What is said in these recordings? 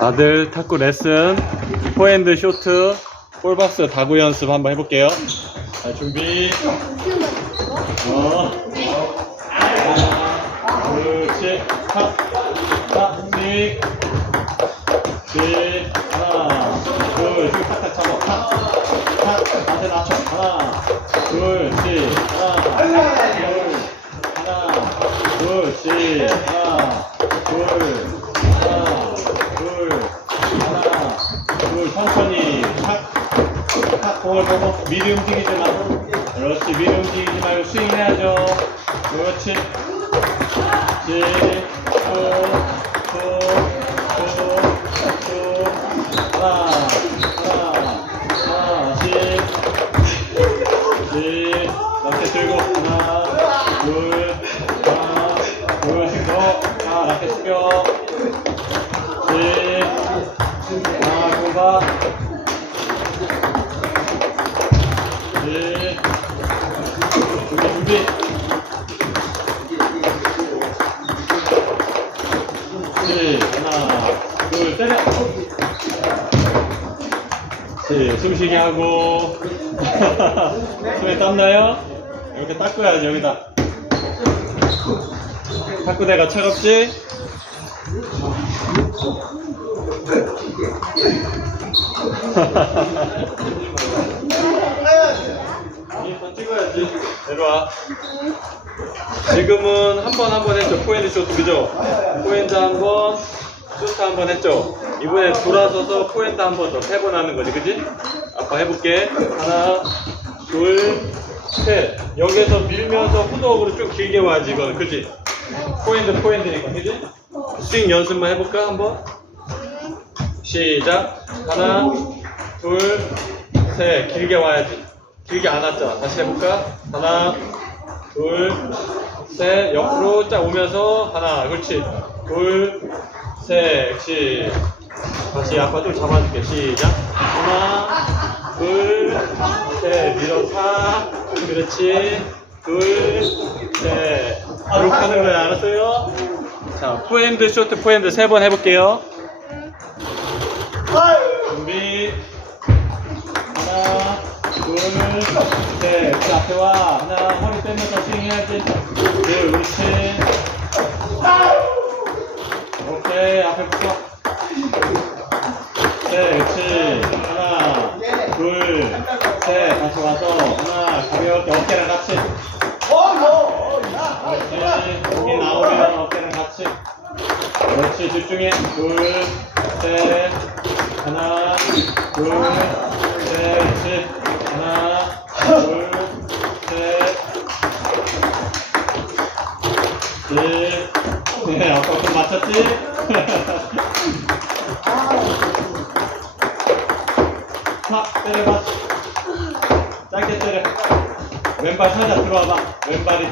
아들 탁구 레슨 포핸드 쇼트 볼박스 다구 연습 한번 해볼게요 자 준비 어 그렇지 탁 탁 씩 씩 하나 둘 지금 탁탁 잡아 탁 탁 나한테 낮춰 하나 둘씩 하나 둘 하나 둘씩 하나 둘 천천히 탁 탁 공을 보고 미리 움직이지 마 그렇지 미리 움직이지 말고 스윙 해야죠. 그렇지. 쭉쭉 쭉 쭉 하나 하나 하나씩 씩 라켓 들고 하나 둘 하나 둘씩 더자 라켓 숙여. 씩 하나 공각 숨쉬게 하고 손에 땀나요? 이렇게 닦아야지 여기다 탁구대가 차갑지? 이거 찍어야지 내려와 지금은 한 번 한 번 했죠 포핸드 쇼트 그죠? 포핸드 한번 쇼트 한 번 했죠? 이번에 돌아서서 포핸드 한번 더 세 번 하는 거지 그지? 아빠 해볼게 하나 둘 셋 여기에서 밀면서 후덕으로 좀 길게 와야지 이거는 그지? 포핸드 포핸드니까 그지? 스윙 연습만 해볼까 한번? 시작 하나 둘 셋 길게 와야지 길게 안 왔잖아 다시 해볼까? 하나 둘 셋 옆으로 쫙 오면서 하나 그렇지 둘 셋 그렇지 다시 아빠 좀 잡아줄게. 시작. 하나 둘 셋. 밀어서 그렇지. 둘 셋. 이렇게 하는 거야. 알았어요? 자 포핸드 쇼트 포핸드 세 번 해볼게요. 준비. 하나 둘 셋. 자, 앞에 와. 하나 허리 빼면서 스윙 해야지. 둘 그렇지 오케이 앞에 붙어 셋 그렇지 하나 둘셋 다시 와서 하나 가볍게 어깨랑 같이 그렇지 여기 나오면 어깨랑 같이 그렇지 집중해 둘셋 하나 둘셋 하나 둘셋 넷. 네, 아까 좀 맞췄지? 탁 때려봐. 짧게 때려. 왼발 살짝 들어와봐. 왼발이.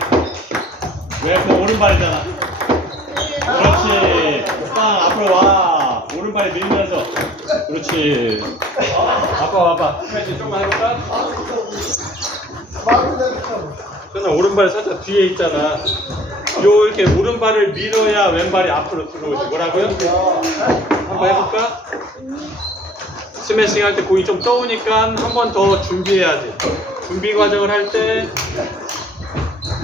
왼발 오른발이잖아. 그렇지. 빵 앞으로 와. 오른발이 밀면서. 그렇지. 아빠 와봐. 조금만 해볼까? 그래서 오른발 살짝 뒤에 있잖아. 요 이렇게 오른발을 밀어야 왼발이 앞으로 들어오지. 뭐라고요? 한번 해볼까? 스매싱 할 때 공이 좀 떠오니까 한 번 더 준비해야지. 준비 과정을 할때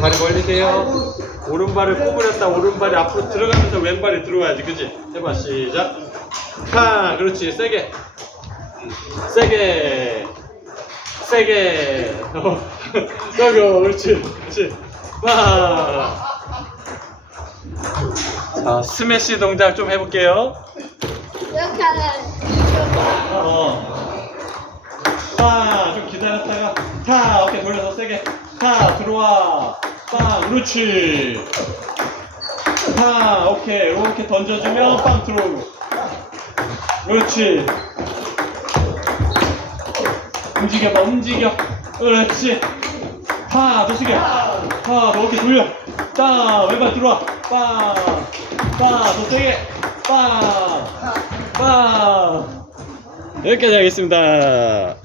다리 벌리세요. 오른발을 꼬부렸다 오른발이 앞으로 들어가면서 왼발이 들어와야지. 그지? 해봐 시작. 하 그렇지 세게 세게 세게 어 세게 그렇지 그렇지 와. 자 스매시 동작 좀 해볼게요. 이렇게 하면 어. 타, 좀 기다렸다가 타, 어깨 돌려서 세게 타, 들어와, 빵, 그렇지. 타, 오케이, 이렇게 던져주면 빵 들어오고. 그렇지. 움직여봐, 움직여. 그렇지. 세게. 타, 너 어깨 돌려. 빵, 왼발 들어와. 빵, 빵, 더 세게. 빵, 빵. 여기까지 하겠습니다.